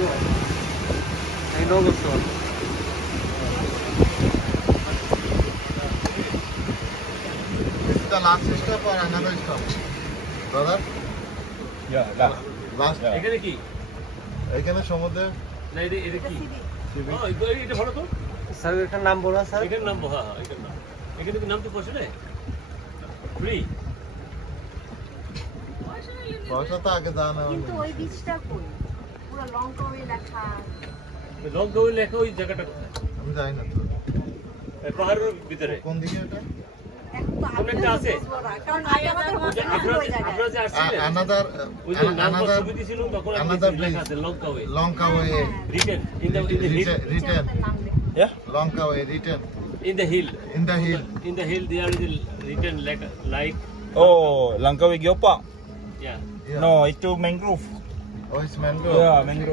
I know this one. This is the last stop or another stop? Brother? Yeah, last. Last. Yeah. এখানে কি? এখানে সমুদ্রে না এটা কি? এটা ভালো তো? স্যার এখানে নাম বলা স্যার? এখানে নাম হ্যাঁ এখানে নাম। এখানে কি নাম তো পয়সা নেই? ফ্রি। পয়সা তো আগে জানা কিন্তু ওই বীজটা কই পুরো লঙ্কা ওই লেখা লঙ্কা ওই লেখা ওই জায়গাটা কোথায়? আমি জানি না তো পাহাড়ের ভিতরে। কোন দিকে এটা কোন একটা আছে? কারণ আগে আমাদের আপনারা যে আসছিলেন another ওই যে নাম another ছবি দিয়েছিল তখন আমি another লেখা আছে লঙ্কা ওই। লঙ্কা way written in the written নাম লেখা Yeah? লঙ্কা way written in the hill. in the hill In the hill there is a written like Oh, Langkawi Geopark. yeah. yeah. No, itu mangrove. Oh, it's mangrove. Yeah, mangrove.